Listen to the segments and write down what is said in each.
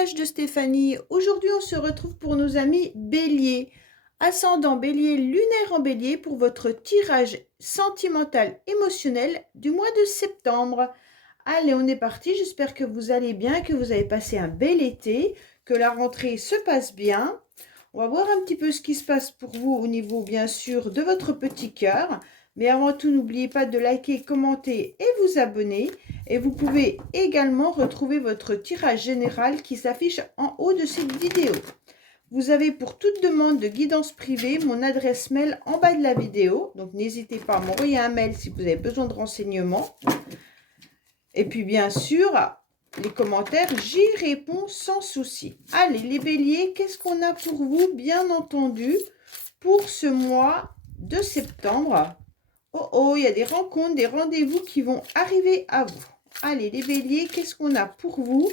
message de Stéphanie. Aujourd'hui, on se retrouve pour nos amis Bélier. Ascendant Bélier, lunaire en Bélier pour votre tirage sentimental émotionnel du mois de septembre. Allez, on est parti. J'espère que vous allez bien, que vous avez passé un bel été, que la rentrée se passe bien. On va voir un petit peu ce qui se passe pour vous au niveau, bien sûr, de votre petit cœur. Mais avant tout, n'oubliez pas de liker, commenter et vous abonner. Et vous pouvez également retrouver votre tirage général qui s'affiche en haut de cette vidéo. Vous avez pour toute demande de guidance privée mon adresse mail en bas de la vidéo. Donc n'hésitez pas à m'envoyer un mail si vous avez besoin de renseignements. Et puis bien sûr, les commentaires, j'y réponds sans souci. Allez, les béliers, qu'est-ce qu'on a pour vous, bien entendu, pour ce mois de septembre? Oh, il y a des rencontres, des rendez-vous qui vont arriver à vous. Allez, les béliers, qu'est-ce qu'on a pour vous?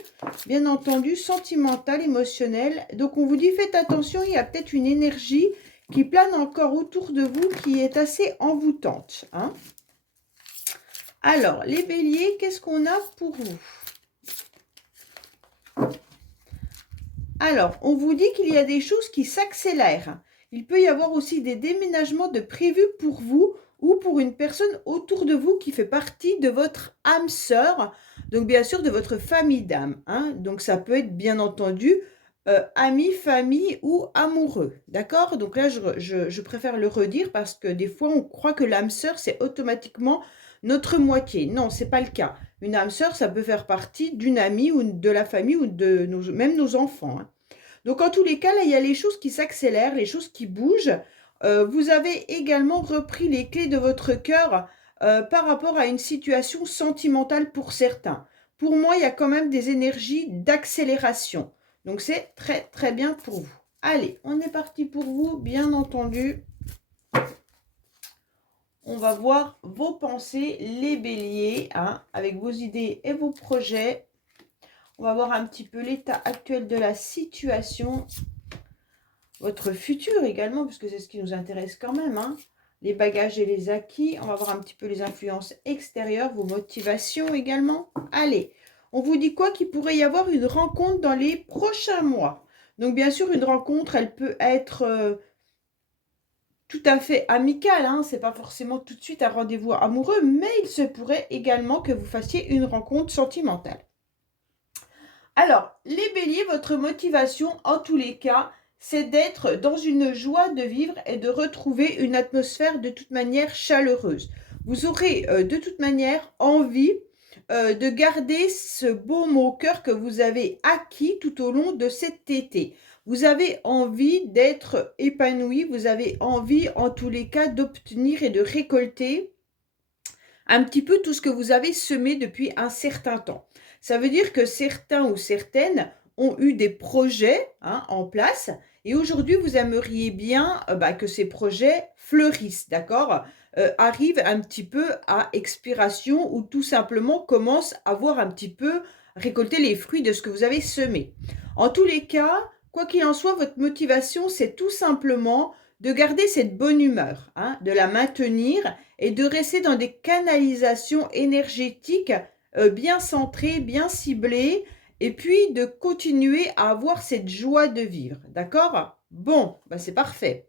Bien entendu, sentimental, émotionnel. Donc, on vous dit, faites attention, il y a peut-être une énergie qui plane encore autour de vous, qui est assez envoûtante. Hein? Alors, les béliers, qu'est-ce qu'on a pour vous? Alors, on vous dit qu'il y a des choses qui s'accélèrent. Il peut y avoir aussi des déménagements de prévus pour vous ou pour une personne autour de vous qui fait partie de votre âme sœur, donc bien sûr de votre famille d'âme. Hein? Donc ça peut être bien entendu amis, famille ou amoureux. D'accord? Donc là, je préfère le redire parce que des fois, on croit que l'âme sœur, c'est automatiquement notre moitié. Non, c'est pas le cas. Une âme sœur, ça peut faire partie d'une amie ou de la famille ou de même nos enfants. Hein. Donc, en tous les cas, là, il y a les choses qui s'accélèrent, les choses qui bougent. Vous avez également repris les clés de votre cœur par rapport à une situation sentimentale pour certains. Pour moi, il y a quand même des énergies d'accélération. Donc, c'est très, très bien pour vous. Allez, on est parti pour vous, bien entendu. On va voir vos pensées, les béliers, hein, avec vos idées et vos projets. On va voir un petit peu l'état actuel de la situation. Votre futur également, puisque c'est ce qui nous intéresse quand même. Hein. Les bagages et les acquis. On va voir un petit peu les influences extérieures, vos motivations également. Allez, on vous dit quoi? Qu'il pourrait y avoir une rencontre dans les prochains mois. Donc bien sûr, une rencontre, elle peut être tout à fait amicale. Hein. Ce n'est pas forcément tout de suite un rendez-vous amoureux, mais il se pourrait également que vous fassiez une rencontre sentimentale. Alors, les béliers, votre motivation, en tous les cas, c'est d'être dans une joie de vivre et de retrouver une atmosphère de toute manière chaleureuse. Vous aurez de toute manière envie de garder ce baume au cœur que vous avez acquis tout au long de cet été. Vous avez envie d'être épanoui, vous avez envie en tous les cas d'obtenir et de récolter un petit peu tout ce que vous avez semé depuis un certain temps. Ça veut dire que certains ou certaines ont eu des projets en place et aujourd'hui, vous aimeriez bien que ces projets fleurissent, d'accord, arrivent un petit peu à expiration ou tout simplement commencent à voir un petit peu récolter les fruits de ce que vous avez semé. En tous les cas, quoi qu'il en soit, votre motivation, c'est tout simplement de garder cette bonne humeur, de la maintenir et de rester dans des canalisations énergétiques bien centrées, bien ciblées, et puis de continuer à avoir cette joie de vivre. D'accord? Bon, c'est parfait.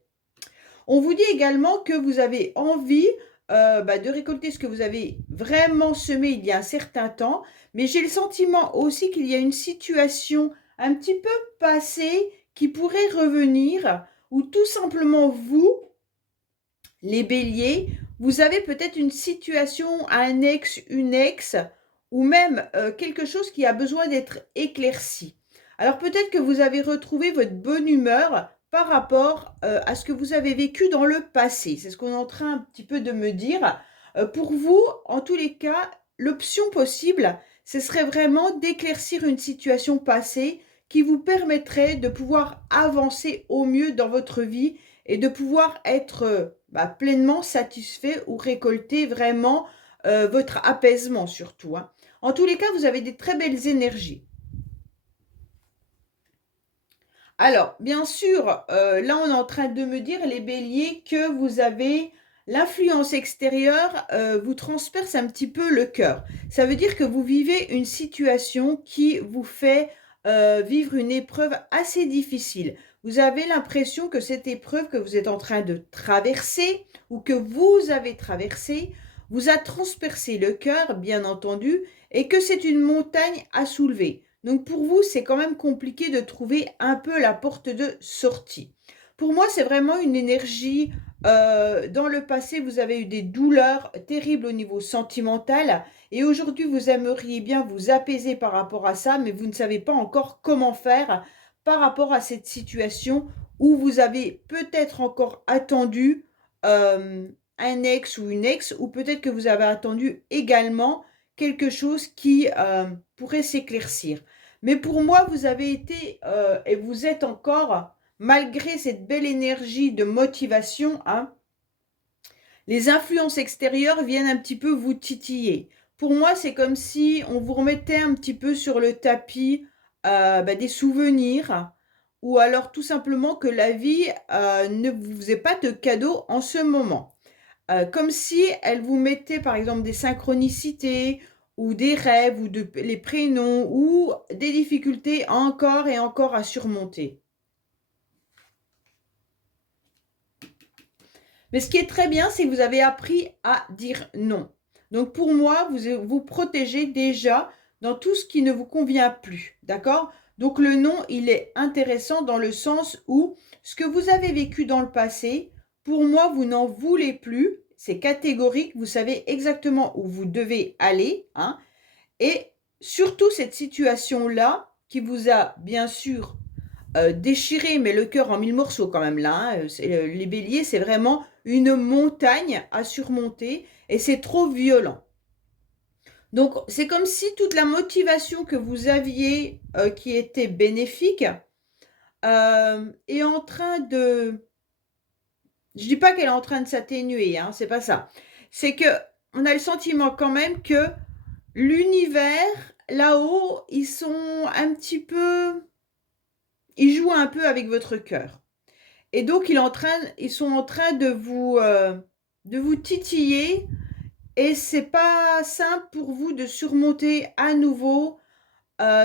On vous dit également que vous avez envie de récolter ce que vous avez vraiment semé il y a un certain temps, mais j'ai le sentiment aussi qu'il y a une situation un petit peu passée qui pourrait revenir, ou tout simplement vous, les béliers, vous avez peut-être une situation, un ex, une ex, ou même quelque chose qui a besoin d'être éclairci. Alors peut-être que vous avez retrouvé votre bonne humeur par rapport à ce que vous avez vécu dans le passé. C'est ce qu'on est en train un petit peu de me dire. Pour vous, en tous les cas, l'option possible, ce serait vraiment d'éclaircir une situation passée qui vous permettrait de pouvoir avancer au mieux dans votre vie et de pouvoir être pleinement satisfait ou récolter vraiment votre apaisement surtout. Hein. En tous les cas, vous avez des très belles énergies. Alors, bien sûr, là, on est en train de me dire, les béliers, que vous avez l'influence extérieure, vous transperce un petit peu le cœur. Ça veut dire que vous vivez une situation qui vous fait vivre une épreuve assez difficile. Vous avez l'impression que cette épreuve que vous êtes en train de traverser ou que vous avez traversée vous a transpercé le cœur, bien entendu, et que c'est une montagne à soulever. Donc pour vous, c'est quand même compliqué de trouver un peu la porte de sortie. Pour moi, c'est vraiment une énergie. Dans le passé, vous avez eu des douleurs terribles au niveau sentimental et aujourd'hui, vous aimeriez bien vous apaiser par rapport à ça, mais vous ne savez pas encore comment faire par rapport à cette situation où vous avez peut-être encore attendu un ex ou une ex, ou peut-être que vous avez attendu également quelque chose qui pourrait s'éclaircir. Mais pour moi, vous avez été et vous êtes encore, malgré cette belle énergie de motivation, hein, les influences extérieures viennent un petit peu vous titiller. Pour moi, c'est comme si on vous remettait un petit peu sur le tapis des souvenirs, ou alors tout simplement que la vie ne vous faisait pas de cadeaux en ce moment. Comme si elle vous mettait par exemple des synchronicités ou des rêves ou les prénoms ou des difficultés encore et encore à surmonter. Mais ce qui est très bien, c'est que vous avez appris à dire non. Donc pour moi, vous vous protégez déjà dans tout ce qui ne vous convient plus. D'accord? Donc le non, il est intéressant dans le sens où ce que vous avez vécu dans le passé, pour moi, vous n'en voulez plus. C'est catégorique. Vous savez exactement où vous devez aller, hein. Et surtout cette situation-là qui vous a bien sûr déchiré, mais le cœur en mille morceaux quand même là, hein. Les béliers, c'est vraiment une montagne à surmonter et c'est trop violent. Donc c'est comme si toute la motivation que vous aviez qui était bénéfique est en train de... Je dis pas qu'elle est en train de s'atténuer, hein, c'est pas ça. C'est que on a le sentiment quand même que l'univers, là-haut, ils sont un petit peu... Ils jouent un peu avec votre cœur. Et donc, ils sont en train de vous titiller et c'est pas simple pour vous de surmonter à nouveau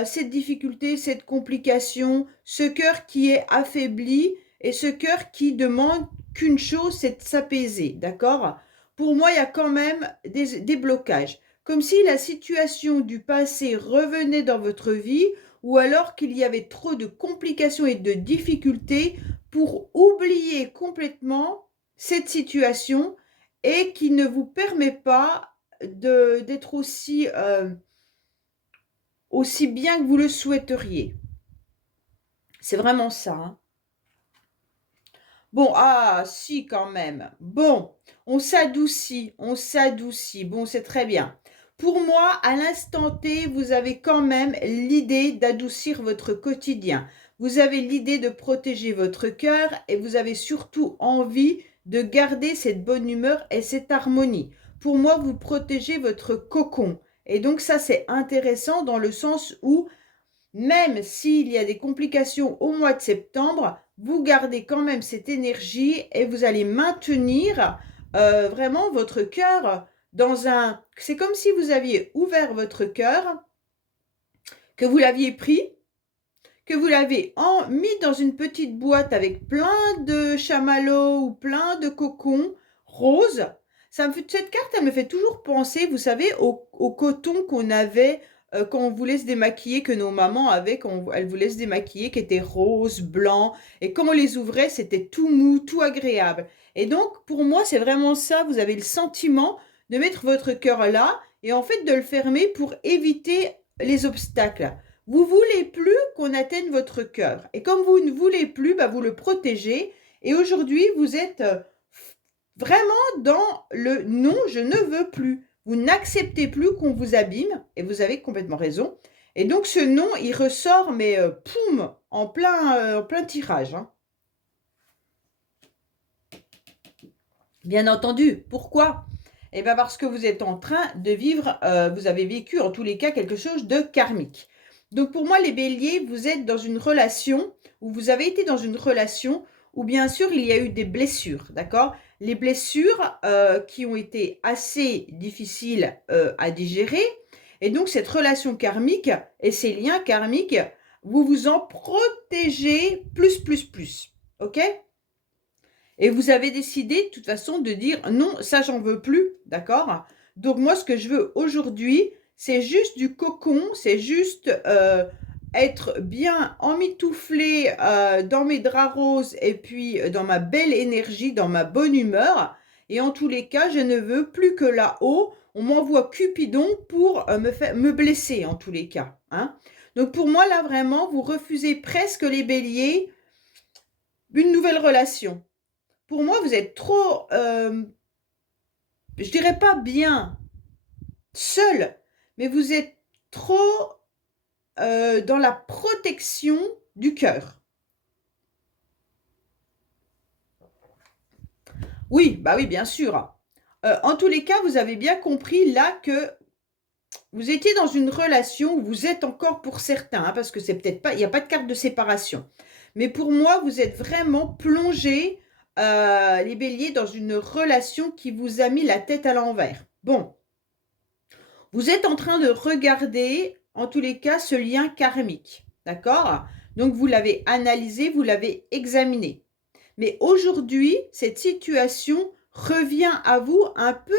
cette difficulté, cette complication, ce cœur qui est affaibli et ce cœur qui demande qu'une chose, c'est de s'apaiser, d'accord? Pour moi, il y a quand même des blocages. Comme si la situation du passé revenait dans votre vie ou alors qu'il y avait trop de complications et de difficultés pour oublier complètement cette situation et qui ne vous permet pas d'être aussi bien que vous le souhaiteriez. C'est vraiment ça, hein. Bon, ah, si, quand même. Bon, on s'adoucit, on s'adoucit. Bon, c'est très bien. Pour moi, à l'instant T, vous avez quand même l'idée d'adoucir votre quotidien. Vous avez l'idée de protéger votre cœur et vous avez surtout envie de garder cette bonne humeur et cette harmonie. Pour moi, vous protégez votre cocon. Et donc ça, c'est intéressant dans le sens où même s'il y a des complications au mois de septembre, vous gardez quand même cette énergie et vous allez maintenir vraiment votre cœur dans un... C'est comme si vous aviez ouvert votre cœur, que vous l'aviez pris, que vous l'avez mis dans une petite boîte avec plein de chamallows ou plein de cocons roses. Cette carte, elle me fait toujours penser, vous savez, au coton qu'on avait quand on voulait se démaquiller, que nos mamans avaient quand elles voulaient se démaquiller, qui était rose, blanc. Et quand on les ouvrait, c'était tout mou, tout agréable. Et donc, pour moi, c'est vraiment ça. Vous avez le sentiment de mettre votre cœur là et en fait de le fermer pour éviter les obstacles. Vous voulez plus qu'on atteigne votre cœur. Et comme vous ne voulez plus, vous le protégez. Et aujourd'hui, vous êtes vraiment dans le non, je ne veux plus. Vous n'acceptez plus qu'on vous abîme. Et vous avez complètement raison. Et donc, ce non, il ressort, mais poum, en plein tirage, hein. Bien entendu. Pourquoi? Eh bien, parce que vous êtes en train de vivre, vous avez vécu en tous les cas quelque chose de karmique. Donc pour moi, les béliers, vous êtes dans une relation, ou vous avez été dans une relation où bien sûr il y a eu des blessures, d'accord? Les blessures qui ont été assez difficiles à digérer. Et donc cette relation karmique et ces liens karmiques vous vous en protégez plus. OK? Et vous avez décidé de toute façon de dire non, ça j'en veux plus, d'accord? Donc moi ce que je veux aujourd'hui, c'est juste du cocon, c'est juste être bien emmitouflé dans mes draps roses et puis dans ma belle énergie, dans ma bonne humeur. Et en tous les cas, je ne veux plus que là-haut, on m'envoie Cupidon pour me blesser en tous les cas, hein. Donc pour moi là vraiment, vous refusez presque les béliers une nouvelle relation. Pour moi, vous êtes trop, je dirais pas bien seul, mais vous êtes trop dans la protection du cœur. Oui, bah oui, bien sûr. En tous les cas, vous avez bien compris là que vous étiez dans une relation où vous êtes encore pour certains, hein, parce que c'est peut-être pas, il n'y a pas de carte de séparation. Mais pour moi, vous êtes vraiment plongé, les béliers, dans une relation qui vous a mis la tête à l'envers. Bon, vous êtes en train de regarder, en tous les cas, ce lien karmique. D'accord? Donc, vous l'avez analysé, vous l'avez examiné. Mais aujourd'hui, cette situation revient à vous un peu,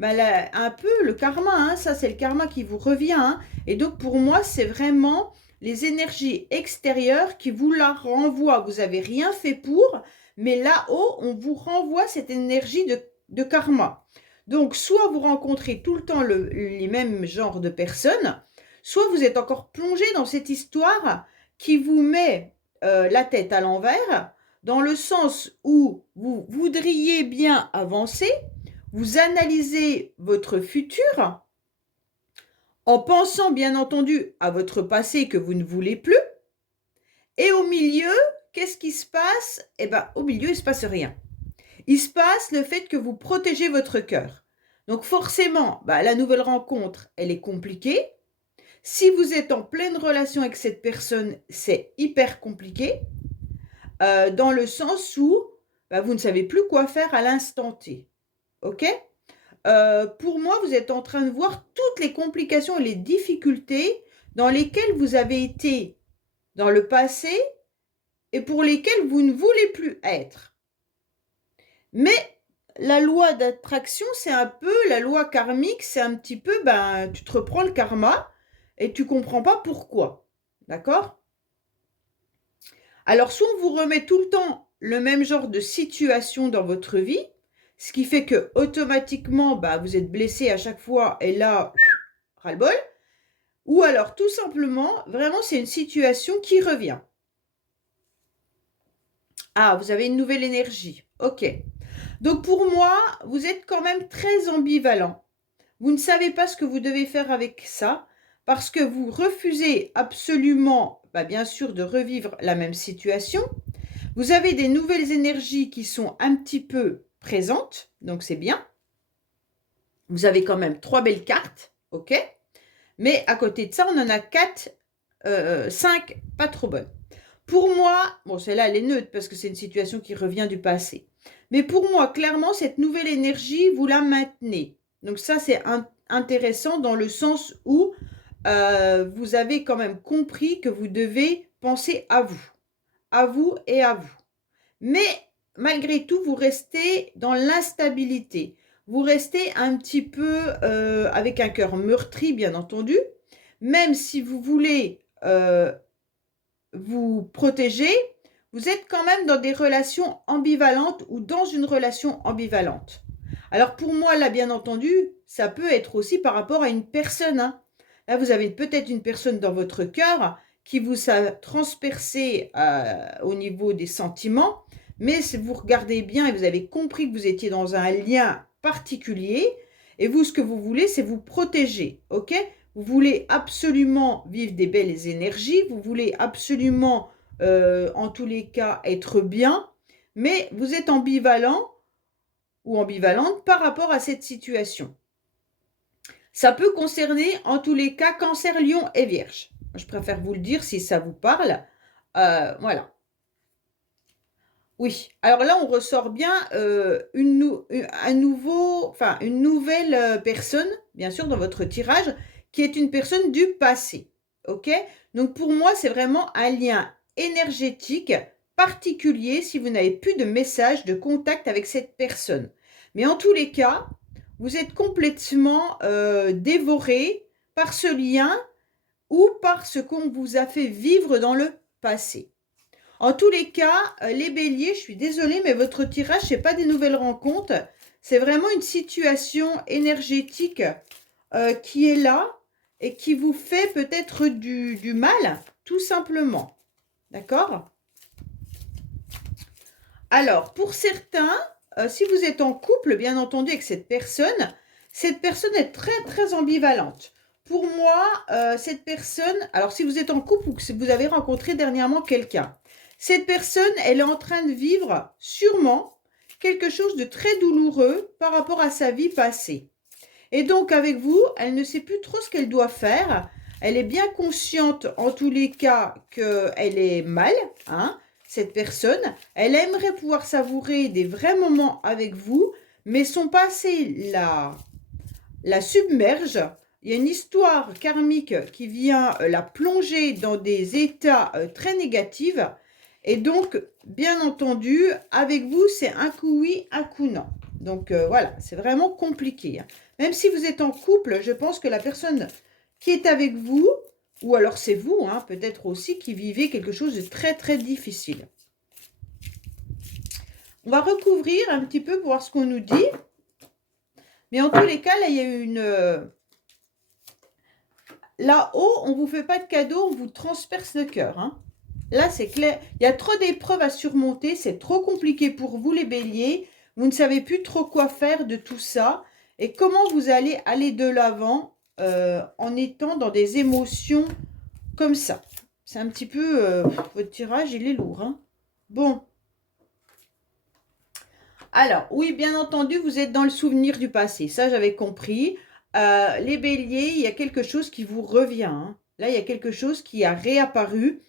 un peu le karma. Hein, ça, c'est le karma qui vous revient. Hein. Et donc, pour moi, c'est vraiment les énergies extérieures qui vous la renvoient. Vous n'avez rien fait pour, mais là-haut, on vous renvoie cette énergie de karma. Donc, soit vous rencontrez tout le temps les mêmes genres de personnes, soit vous êtes encore plongé dans cette histoire qui vous met la tête à l'envers, dans le sens où vous voudriez bien avancer, vous analysez votre futur en pensant bien entendu à votre passé que vous ne voulez plus, et au milieu, qu'est-ce qui se passe? Eh bien, au milieu, il ne se passe rien. Il se passe le fait que vous protégez votre cœur. Donc forcément, la nouvelle rencontre, elle est compliquée. Si vous êtes en pleine relation avec cette personne, c'est hyper compliqué, dans le sens où vous ne savez plus quoi faire à l'instant T. OK? Pour moi, vous êtes en train de voir toutes les complications et les difficultés dans lesquelles vous avez été dans le passé et pour lesquelles vous ne voulez plus être. Mais la loi d'attraction, c'est un peu, la loi karmique, c'est un petit peu, tu te reprends le karma et tu comprends pas pourquoi. D'accord? Alors, soit on vous remet tout le temps le même genre de situation dans votre vie, ce qui fait que automatiquement, vous êtes blessé à chaque fois et là, ras-le-bol. Ou alors, tout simplement, vraiment, c'est une situation qui revient. Ah, vous avez une nouvelle énergie. OK. Donc, pour moi, vous êtes quand même très ambivalent. Vous ne savez pas ce que vous devez faire avec ça parce que vous refusez absolument, bien sûr, de revivre la même situation. Vous avez des nouvelles énergies qui sont un petit peu présentes, donc c'est bien. Vous avez quand même 3 belles cartes, ok? Mais à côté de ça, on en a 5 pas trop bonnes. Pour moi, bon, celle-là, elle est neutre parce que c'est une situation qui revient du passé. Mais pour moi, clairement, cette nouvelle énergie, vous la maintenez. Donc ça, c'est intéressant dans le sens où vous avez quand même compris que vous devez penser à vous et à vous. Mais malgré tout, vous restez dans l'instabilité. Vous restez un petit peu avec un cœur meurtri, bien entendu. Même si vous voulez vous protéger, vous êtes quand même dans des relations ambivalentes ou dans une relation ambivalente. Alors pour moi, là, bien entendu, ça peut être aussi par rapport à une personne. Hein. Là, vous avez peut-être une personne dans votre cœur qui vous a transpercé au niveau des sentiments, mais si vous regardez bien et vous avez compris que vous étiez dans un lien particulier, et vous, ce que vous voulez, c'est vous protéger, ok? Vous voulez absolument vivre des belles énergies, vous voulez absolument, en tous les cas, être bien, mais vous êtes ambivalent ou ambivalente par rapport à cette situation. Ça peut concerner, en tous les cas, Cancer, Lion et Vierge. Je préfère vous le dire si ça vous parle. Voilà. Oui. Alors là, on ressort bien une nouvelle personne, bien sûr, dans votre tirage, qui est une personne du passé. ok? Donc, pour moi, c'est vraiment un lien énergétique particulier si vous n'avez plus de message, de contact avec cette personne. Mais en tous les cas, vous êtes complètement dévoré par ce lien ou par ce qu'on vous a fait vivre dans le passé. En tous les cas, les béliers, je suis désolée, mais votre tirage, ce n'est pas des nouvelles rencontres. C'est vraiment une situation énergétique qui est là et qui vous fait peut-être du mal, tout simplement. D'accord? Alors, pour certains, si vous êtes en couple, bien entendu, avec cette personne est très, très ambivalente. Pour moi, cette personne, alors si vous êtes en couple ou que vous avez rencontré dernièrement quelqu'un, cette personne, elle est en train de vivre sûrement quelque chose de très douloureux par rapport à sa vie passée. Et donc, avec vous, elle ne sait plus trop ce qu'elle doit faire. Elle est bien consciente, en tous les cas, qu'elle est mal, hein, cette personne. Elle aimerait pouvoir savourer des vrais moments avec vous, mais son passé la submerge. Il y a une histoire karmique qui vient la plonger dans des états très négatifs. Et donc, bien entendu, avec vous, c'est un coup oui, un coup non. Donc, voilà, c'est vraiment compliqué. Même si vous êtes en couple, je pense que la personne qui est avec vous, ou alors c'est vous, hein, peut-être aussi, qui vivez quelque chose de très, très difficile. On va recouvrir un petit peu pour voir ce qu'on nous dit. Mais en tous les cas, là, il y a une... Là-haut, on ne vous fait pas de cadeau, on vous transperce le cœur. Hein. Là, c'est clair. Il y a trop d'épreuves à surmonter. C'est trop compliqué pour vous, les béliers. Vous ne savez plus trop quoi faire de tout ça. Et comment vous allez aller de l'avant en étant dans des émotions comme ça. C'est un petit peu... votre tirage, il est lourd. Hein. Bon. Alors, oui, bien entendu, vous êtes dans le souvenir du passé. Ça, j'avais compris. Les béliers, il y a quelque chose qui vous revient. Hein. Là, il y a quelque chose qui a réapparu.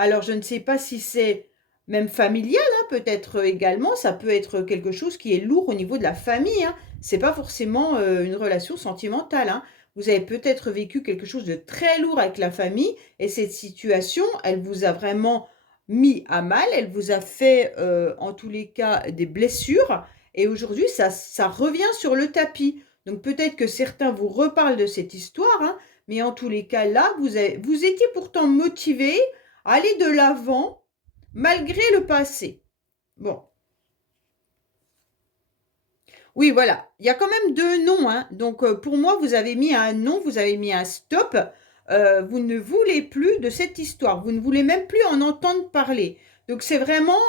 Alors, je ne sais pas si c'est même familial, hein, peut-être également. Ça peut être quelque chose qui est lourd au niveau de la famille. Hein. Ce n'est pas forcément une relation sentimentale. Hein. Vous avez peut-être vécu quelque chose de très lourd avec la famille. Et cette situation, elle vous a vraiment mis à mal. Elle vous a fait, en tous les cas, des blessures. Et aujourd'hui, ça revient sur le tapis. Donc, peut-être que certains vous reparlent de cette histoire. Hein, mais en tous les cas, là, vous étiez pourtant motivé à aller de l'avant malgré le passé. Bon. Oui, voilà. Il y a quand même deux noms. Hein. Donc, pour moi, vous avez mis un non, vous avez mis un stop. Vous ne voulez plus de cette histoire. Vous ne voulez même plus en entendre parler. Donc, c'est vraiment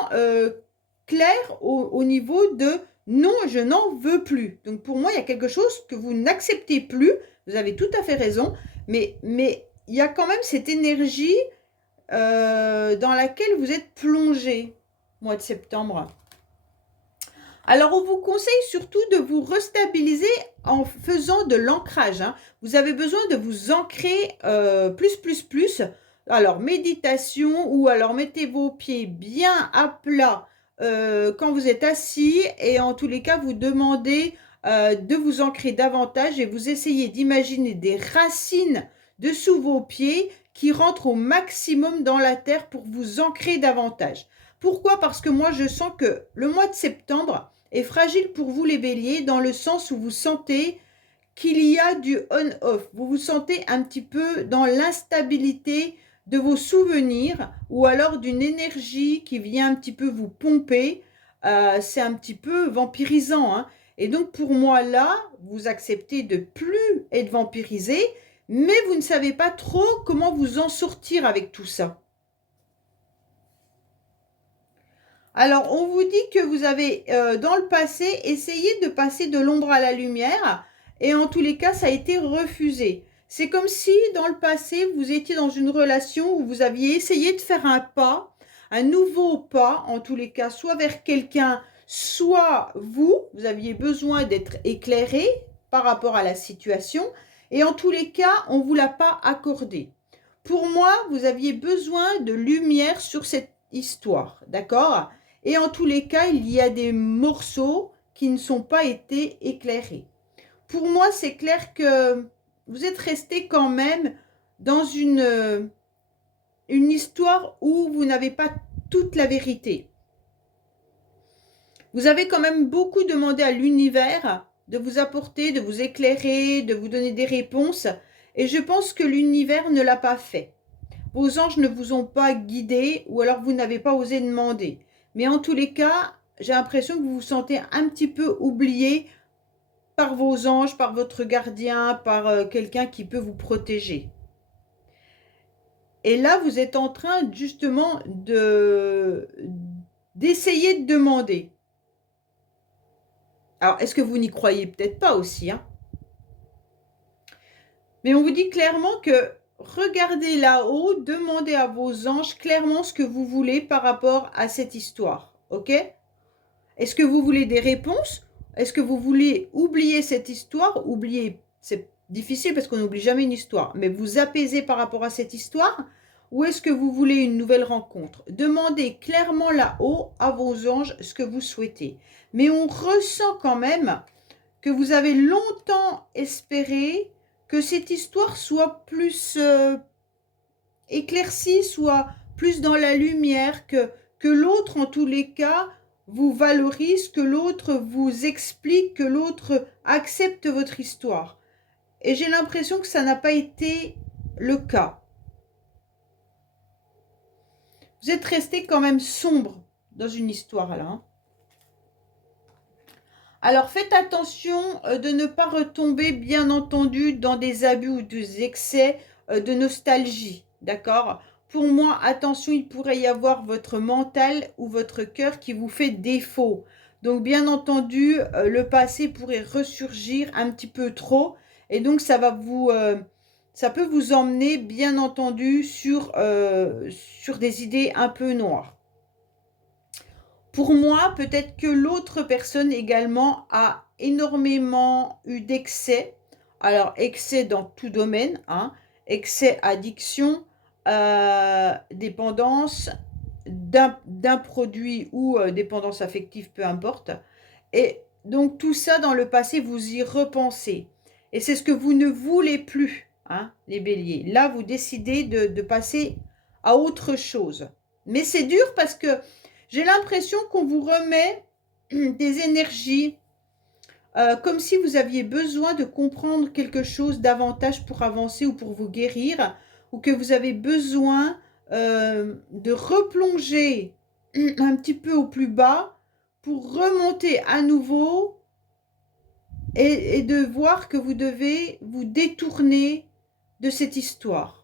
clair au niveau de non, je n'en veux plus. Donc, pour moi, il y a quelque chose que vous n'acceptez plus. Vous avez tout à fait raison. Mais il y a quand même cette énergie dans laquelle vous êtes plongé, mois de septembre. Alors, on vous conseille surtout de vous restabiliser en faisant de l'ancrage. Hein. Vous avez besoin de vous ancrer plus. Alors, méditation ou alors mettez vos pieds bien à plat quand vous êtes assis et en tous les cas, vous demandez de vous ancrer davantage et vous essayez d'imaginer des racines dessous vos pieds qui rentrent au maximum dans la terre pour vous ancrer davantage. Pourquoi? Parce que moi, je sens que le mois de septembre est fragile pour vous, les béliers, dans le sens où vous sentez qu'il y a du on-off. Vous vous sentez un petit peu dans l'instabilité de vos souvenirs ou alors d'une énergie qui vient un petit peu vous pomper. C'est un petit peu vampirisant. Hein. Et donc, pour moi, là, vous acceptez de plus être vampirisé, mais vous ne savez pas trop comment vous en sortir avec tout ça. Alors, on vous dit que vous avez, dans le passé, essayé de passer de l'ombre à la lumière et en tous les cas, ça a été refusé. C'est comme si, dans le passé, vous étiez dans une relation où vous aviez essayé de faire un pas, un nouveau pas, en tous les cas, soit vers quelqu'un, soit vous aviez besoin d'être éclairé par rapport à la situation et en tous les cas, on ne vous l'a pas accordé. Pour moi, vous aviez besoin de lumière sur cette histoire, d'accord ? Et en tous les cas, il y a des morceaux qui ne sont pas été éclairés. Pour moi, c'est clair que vous êtes resté quand même dans une histoire où vous n'avez pas toute la vérité. Vous avez quand même beaucoup demandé à l'univers de vous apporter, de vous éclairer, de vous donner des réponses. Et je pense que l'univers ne l'a pas fait. Vos anges ne vous ont pas guidé ou alors vous n'avez pas osé demander. Mais en tous les cas, j'ai l'impression que vous vous sentez un petit peu oublié par vos anges, par votre gardien, par quelqu'un qui peut vous protéger. Et là, vous êtes en train justement d'essayer de demander. Alors, est-ce que vous n'y croyez peut-être pas aussi, hein? Mais on vous dit clairement que regardez là-haut, demandez à vos anges clairement ce que vous voulez par rapport à cette histoire, ok? Est-ce que vous voulez des réponses? Est-ce que vous voulez oublier cette histoire? Oublier, c'est difficile parce qu'on n'oublie jamais une histoire, mais vous apaiser par rapport à cette histoire? Ou est-ce que vous voulez une nouvelle rencontre? Demandez clairement là-haut à vos anges ce que vous souhaitez. Mais on ressent quand même que vous avez longtemps espéré que cette histoire soit plus éclaircie, soit plus dans la lumière, que l'autre, en tous les cas, vous valorise, que l'autre vous explique, que l'autre accepte votre histoire. Et j'ai l'impression que ça n'a pas été le cas. Vous êtes resté quand même sombre dans une histoire là, hein. Alors faites attention de ne pas retomber bien entendu dans des abus ou des excès de nostalgie, d'accord? Pour moi, attention, il pourrait y avoir votre mental ou votre cœur qui vous fait défaut. Donc bien entendu, le passé pourrait ressurgir un petit peu trop et donc ça peut vous emmener bien entendu sur des idées un peu noires. Pour moi, peut-être que l'autre personne également a énormément eu d'excès. Alors, excès dans tout domaine, hein, excès addiction, dépendance d'un produit ou dépendance affective, peu importe. Et donc, tout ça dans le passé, vous y repensez. Et c'est ce que vous ne voulez plus, hein, les béliers. Là, vous décidez de passer à autre chose. Mais c'est dur parce que j'ai l'impression qu'on vous remet des énergies comme si vous aviez besoin de comprendre quelque chose davantage pour avancer ou pour vous guérir, ou que vous avez besoin de replonger un petit peu au plus bas pour remonter à nouveau et de voir que vous devez vous détourner de cette histoire.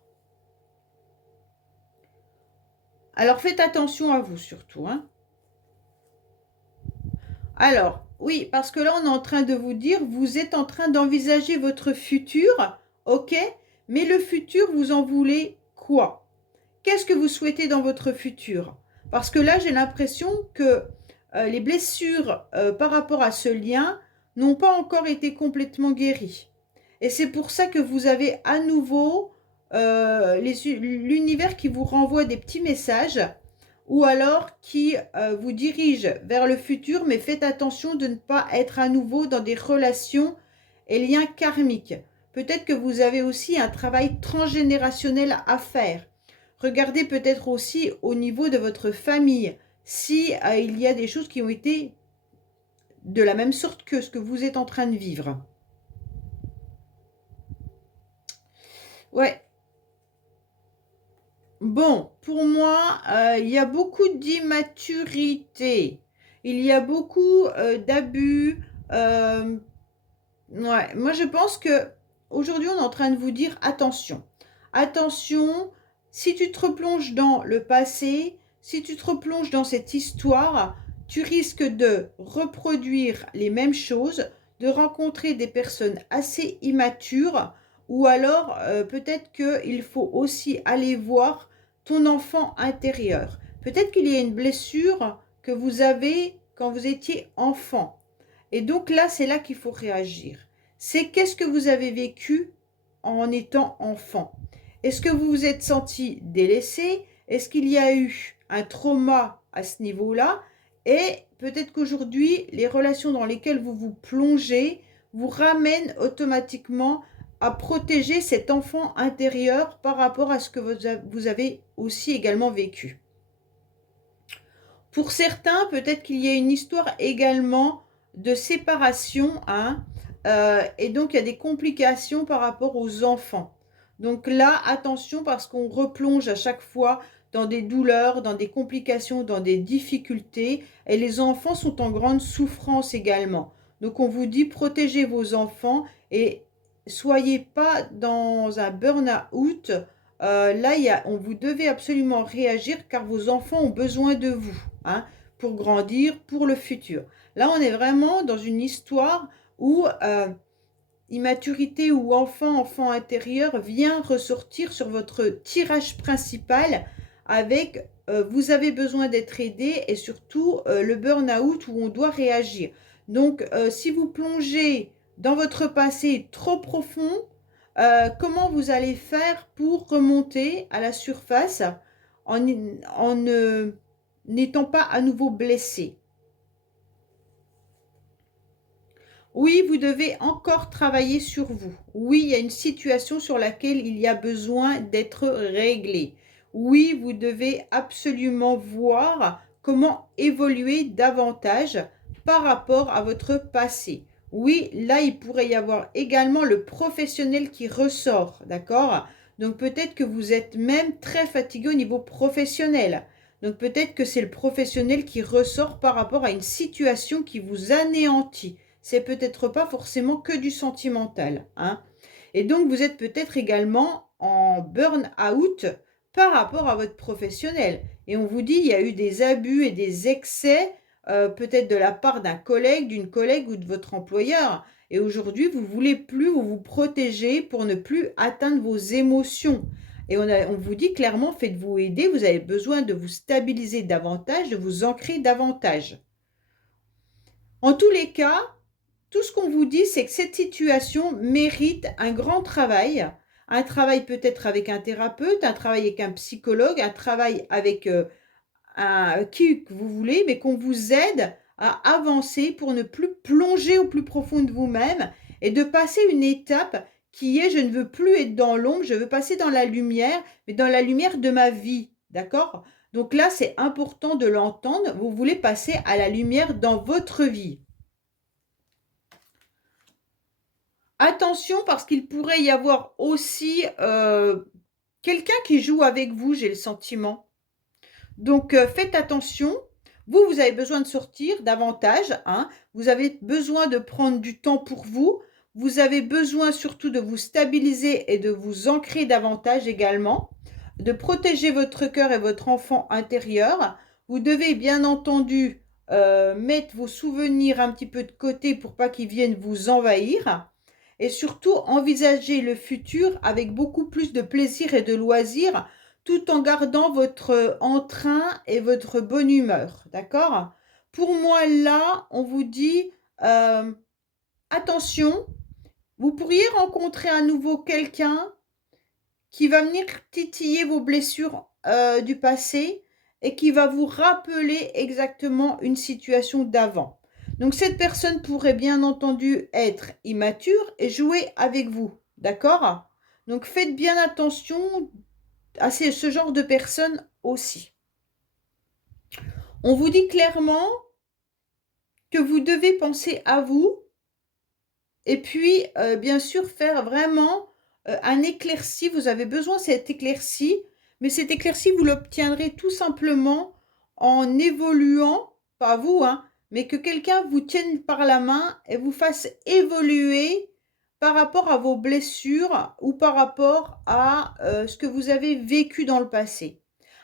Alors faites attention à vous surtout, hein. Alors, oui, parce que là, on est en train de vous dire, vous êtes en train d'envisager votre futur, ok? Mais le futur, vous en voulez quoi? Qu'est-ce que vous souhaitez dans votre futur? Parce que là, j'ai l'impression que les blessures par rapport à ce lien n'ont pas encore été complètement guéries. Et c'est pour ça que vous avez à nouveau l'univers qui vous renvoie des petits messages ou alors qui vous dirige vers le futur, mais faites attention de ne pas être à nouveau dans des relations et liens karmiques. Peut-être que vous avez aussi un travail transgénérationnel à faire. Regardez peut-être aussi au niveau de votre famille, si il y a des choses qui ont été de la même sorte que ce que vous êtes en train de vivre. Ouais. Bon, pour moi, il y a beaucoup d'immaturité. Il y a beaucoup d'abus. Ouais, moi je pense que aujourd'hui on est en train de vous dire attention. Attention, si tu te replonges dans le passé, si tu te replonges dans cette histoire, tu risques de reproduire les mêmes choses, de rencontrer des personnes assez immatures, ou alors peut-être qu'il faut aussi aller voir ton enfant intérieur. Peut-être qu'il y a une blessure que vous avez quand vous étiez enfant. Et donc là, c'est là qu'il faut réagir. C'est qu'est-ce que vous avez vécu en étant enfant? Est-ce que vous vous êtes senti délaissé? Est-ce qu'il y a eu un trauma à ce niveau-là? Et peut-être qu'aujourd'hui, les relations dans lesquelles vous vous plongez vous ramènent automatiquement à protéger cet enfant intérieur par rapport à ce que vous avez aussi également vécu. Pour certains, peut-être qu'il y a une histoire également de séparation, hein, et donc il y a des complications par rapport aux enfants. Donc là, attention parce qu'on replonge à chaque fois dans des douleurs, dans des complications, dans des difficultés, et les enfants sont en grande souffrance également. Donc on vous dit protégez vos enfants et soyez pas dans un burn-out. Là, vous devez absolument réagir car vos enfants ont besoin de vous, hein, pour grandir, pour le futur. Là, on est vraiment dans une histoire où immaturité ou enfant intérieur vient ressortir sur votre tirage principal avec vous avez besoin d'être aidé et surtout le burn-out où on doit réagir. Donc, si vous plongez dans votre passé trop profond, comment vous allez faire pour remonter à la surface en n'étant pas à nouveau blessé? Oui, vous devez encore travailler sur vous. Oui, il y a une situation sur laquelle il y a besoin d'être réglé. Oui, vous devez absolument voir comment évoluer davantage par rapport à votre passé. Oui, là, il pourrait y avoir également le professionnel qui ressort, d'accord? Donc peut-être que vous êtes même très fatigué au niveau professionnel. Donc peut-être que c'est le professionnel qui ressort par rapport à une situation qui vous anéantit. C'est peut-être pas forcément que du sentimental, hein. Et donc, vous êtes peut-être également en burn-out par rapport à votre professionnel. Et on vous dit, il y a eu des abus et des excès, peut-être de la part d'un collègue, d'une collègue ou de votre employeur. Et aujourd'hui, vous ne voulez plus vous protéger pour ne plus atteindre vos émotions. Et on vous dit clairement, faites-vous aider, vous avez besoin de vous stabiliser davantage, de vous ancrer davantage. En tous les cas, tout ce qu'on vous dit, c'est que cette situation mérite un grand travail. Un travail peut-être avec un thérapeute, un travail avec un psychologue, un travail avec qui que vous voulez, mais qu'on vous aide à avancer pour ne plus plonger au plus profond de vous-même et de passer une étape qui est je ne veux plus être dans l'ombre, je veux passer dans la lumière, mais dans la lumière de ma vie. D'accord? Donc là, c'est important de l'entendre. Vous voulez passer à la lumière dans votre vie. Attention parce qu'il pourrait y avoir aussi quelqu'un qui joue avec vous, j'ai le sentiment. Donc faites attention. Vous avez besoin de sortir davantage, hein. Vous avez besoin de prendre du temps pour vous. Vous avez besoin surtout de vous stabiliser et de vous ancrer davantage également, de protéger votre cœur et votre enfant intérieur. Vous devez bien entendu mettre vos souvenirs un petit peu de côté pour pas qu'ils viennent vous envahir. Et surtout, envisager le futur avec beaucoup plus de plaisir et de loisir, tout en gardant votre entrain et votre bonne humeur. D'accord? Pour moi, là, on vous dit, attention, vous pourriez rencontrer à nouveau quelqu'un qui va venir titiller vos blessures du passé et qui va vous rappeler exactement une situation d'avant. Donc cette personne pourrait bien entendu être immature et jouer avec vous, d'accord? Donc faites bien attention à ce genre de personnes aussi. On vous dit clairement que vous devez penser à vous et puis bien sûr faire vraiment un éclairci. Vous avez besoin de cette éclaircie, mais cette éclaircie, vous l'obtiendrez tout simplement en évoluant, pas vous, hein, mais que quelqu'un vous tienne par la main et vous fasse évoluer par rapport à vos blessures ou par rapport à ce que vous avez vécu dans le passé.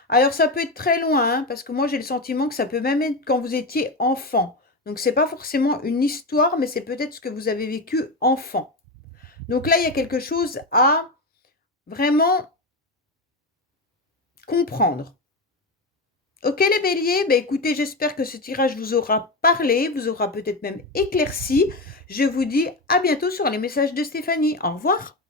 Alors ça peut être très loin, hein, parce que moi j'ai le sentiment que ça peut même être quand vous étiez enfant. Donc c'est pas forcément une histoire, mais c'est peut-être ce que vous avez vécu enfant. Donc là, il y a quelque chose à vraiment comprendre. Ok les béliers, bah écoutez, j'espère que ce tirage vous aura parlé, vous aura peut-être même éclairci. Je vous dis à bientôt sur les messages de Stéphanie. Au revoir.